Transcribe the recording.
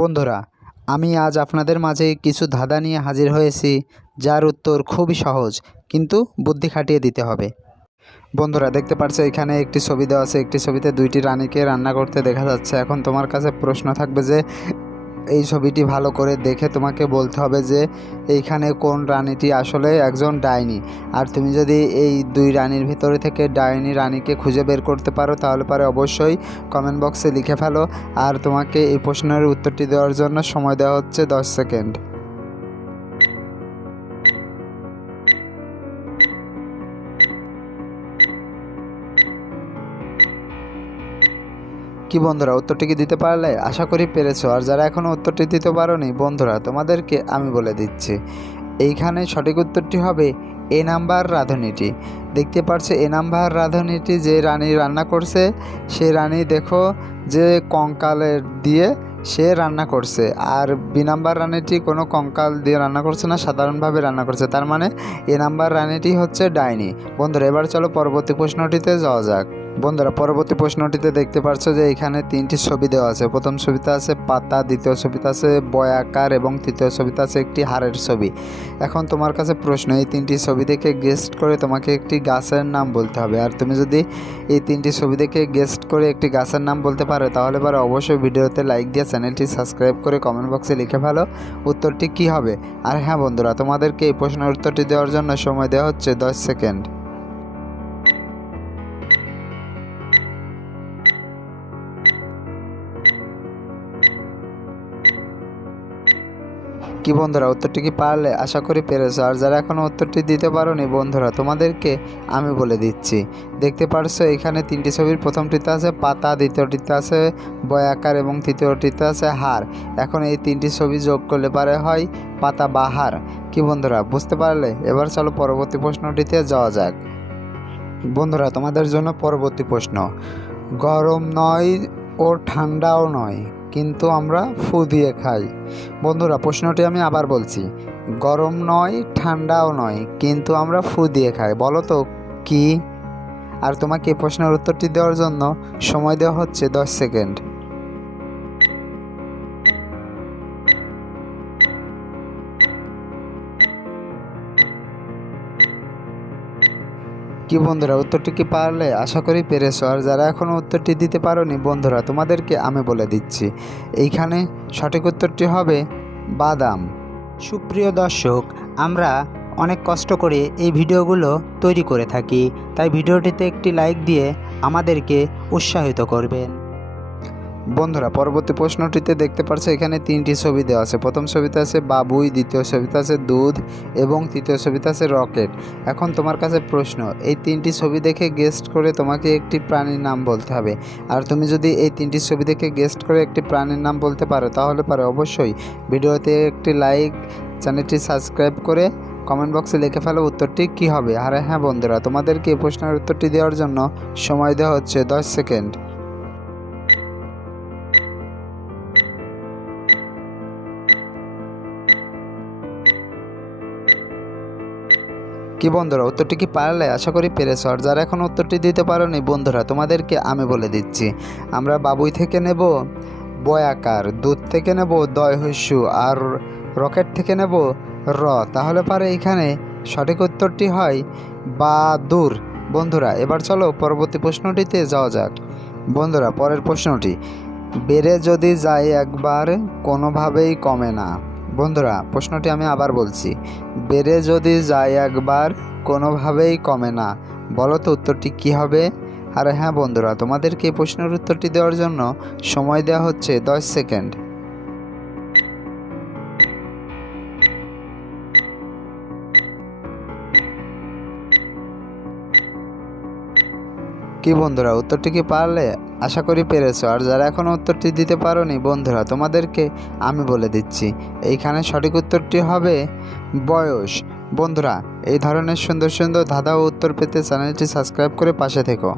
বন্ধুরা, আমি আজ আপনাদের মাঝে কিছু ধাঁধা নিয়ে হাজির হয়েছি, যার উত্তর খুবই সহজ, কিন্তু বুদ্ধি খাটিয়ে দিতে হবে। বন্ধুরা, দেখতে পাচ্ছ এখানে একটি ছবি দেওয়া আছে। একটি ছবিতে দুইটি রানীকে রান্না করতে দেখা যাচ্ছে। এখন তোমার কাছে প্রশ্ন থাকবে যে এই ছবিটি ভালো করে দেখে তোমাকে বলতে হবে যে এইখানে কোন রানীটি আসলে একজন ডাইনি। আর তুমি যদি এই দুই রানীর ভিতরে থেকে ডাইনি রানীকে খুঁজে বের করতে পারো তাহলে অবশ্যই কমেন্ট বক্সে লিখে ফেলো। আর তোমাকে এই প্রশ্নের উত্তরটি দেওয়ার জন্য সময় দেওয়া হচ্ছে 10 সেকেন্ড। কি বন্ধুরা, উত্তরটি কি দিতে পারলে? আশা করি পেরেছো। আর যারা এখনও উত্তরটি দিতে পারোনি বন্ধুরা, তোমাদেরকে আমি বলে দিচ্ছি, এইখানে সঠিক উত্তরটি হবে এ নাম্বার রাঁধুনিটি। দেখতে পাচ্ছ এ নাম্বার রাঁধুনিটি যে রানী রান্না করছে, সে রানী দেখো যে কঙ্কালের দিয়ে সে রান্না করছে। আর বি নাম্বার রানীটি কোনো কঙ্কাল দিয়ে রান্না করছে না, সাধারণভাবে রান্না করছে। তার মানে এ নাম্বার রানীটি হচ্ছে ডাইনি। বন্ধুরা, এবার চলো পরবর্তী প্রশ্নটিতে যাওয়া যাক। বন্ধুরা, পরবর্তী প্রশ্নটিতে দেখতে পাচ্ছ যে এখানে তিনটি ছবি দেওয়া আছে। প্রথম ছবিতে আছে পাতা, দ্বিতীয় ছবিতে আছে বয়াকার এবং তৃতীয় ছবিতে আছে একটি হাড়ের ছবি। এখন তোমার কাছে প্রশ্ন, এই তিনটি ছবি দেখে গেস্ট করে তোমাকে একটি গাছের নাম বলতে হবে। আর তুমি যদি এই তিনটি ছবি দেখে গেস্ট করে একটি গাছের নাম বলতে পারো তাহলে অবশ্যই ভিডিওতে লাইক দিয়ে চ্যানেলটি সাবস্ক্রাইব করে কমেন্ট বক্সে লিখে ফেলো উত্তরটি কী হবে। আর হ্যাঁ বন্ধুরা, তোমাদেরকে এই প্রশ্নের উত্তরটি দেওয়ার জন্য সময় দেওয়া হচ্ছে 10 সেকেন্ড। কি বন্ধুরা, উত্তরটি কি পারলে? আশা করি পেরেছো। আর যারা এখনও উত্তরটি দিতে পারোনি বন্ধুরা, তোমাদেরকে আমি বলে দিচ্ছি। দেখতে পারছো এখানে তিনটি ছবির প্রথমটিতে আছে পাতা, দ্বিতীয়টিতে আছে বয়াকার এবং তৃতীয়টিতে আছে হাড়। এখন এই তিনটি ছবি যোগ করলে হয় পাতা বা হাড়। কি বন্ধুরা, বুঝতে পারলে? এবার চলো পরবর্তী প্রশ্নটিতে যাওয়া যাক। বন্ধুরা, তোমাদের জন্য পরবর্তী প্রশ্ন, গরম নয় ও ঠান্ডাও নয়, কিন্তু আমরা ফু দিয়ে খাই। বন্ধুরা, প্রশ্নটি আমি আবার বলছি, গরম নয় ঠান্ডাও নয়, কিন্তু আমরা ফু দিয়ে খাই। বলো তো কি? আর তোমাকে এই প্রশ্নের উত্তরটি দেওয়ার জন্য সময় দেওয়া হচ্ছে 10 সেকেন্ড। কি বন্ধুরা, উত্তরটি কি পারলে? আশা করি পেরেছো। আর যারা এখনও উত্তরটি দিতে পারোনি বন্ধুরা, তোমাদেরকে আমি বলে দিচ্ছি, এইখানে সঠিক উত্তরটি হবে বাদাম। সুপ্রিয় দর্শক, আমরা অনেক কষ্ট করে এই ভিডিওগুলো তৈরি করে থাকি, তাই ভিডিওটিতে একটি লাইক দিয়ে আমাদেরকে উৎসাহিত করবেন। বন্ধুরা, পরবর্তী প্রশ্নটিতে দেখতে পাচ্ছ এখানে তিনটি ছবি দেওয়া আছে। প্রথম ছবিতে আছে বাবুই, দ্বিতীয় ছবিতে আছে দুধ এবং তৃতীয় ছবিতে আছে রকেট। এখন তোমার কাছে প্রশ্ন, এই তিনটি ছবি দেখে গেস্ট করে তোমাকে একটি প্রাণীর নাম বলতে হবে। আর তুমি যদি এই তিনটি ছবি দেখে গেস্ট করে একটি প্রাণীর নাম বলতে পারো তাহলে অবশ্যই ভিডিওতে একটি লাইক, চ্যানেলটি সাবস্ক্রাইব করে কমেন্ট বক্সে লিখে ফেলো উত্তরটি কী হবে। আর হ্যাঁ বন্ধুরা, তোমাদেরকে এই প্রশ্নের উত্তরটি দেওয়ার জন্য সময় দেওয়া হচ্ছে 10 সেকেন্ড। কি বন্ধুরা, উত্তরটি কি পারলে? আশা করি পেরেছো। আর যারা এখন উত্তরটি দিতে পারোনি বন্ধুরা, তোমাদেরকে আমি বলে দিচ্ছি, আমরা বাবুই থেকে নেব বয়াকার, দুধ থেকে নেব দয় হস্যু, আর রকেট থেকে নেব র। তাহলে এখানে সঠিক উত্তরটি হয় বাদুর। বন্ধুরা, এবার চলো পরবর্তী প্রশ্নটিতে যাওয়া যাক। বন্ধুরা, পরের প্রশ্নটি, বেড়ে যদি যায় একবার কোনোভাবেই কমে না। বন্ধুরা, প্রশ্নটি আমি আবার বলছি, বেড়ে যদি যায় একবার কোনোভাবেই কমে না, বলো তো উত্তরটি কী হবে। আর হ্যাঁ বন্ধুরা, তোমাদেরকে এই প্রশ্নের উত্তরটি দেওয়ার জন্য সময় দেওয়া হচ্ছে 10 সেকেন্ড। কি বন্ধুরা, উত্তরটি কি পারলে? আশা করি পেরেছো। আর যারা এখনও উত্তরটি দিতে পারোনি বন্ধুরা, তোমাদেরকে আমি বলে দিচ্ছি, এইখানে সঠিক উত্তরটি হবে বয়স। বন্ধুরা, এই ধরনের সুন্দর সুন্দর ধাঁধা ও উত্তর পেতে চ্যানেলটি সাবস্ক্রাইব করে পাশে থেকো।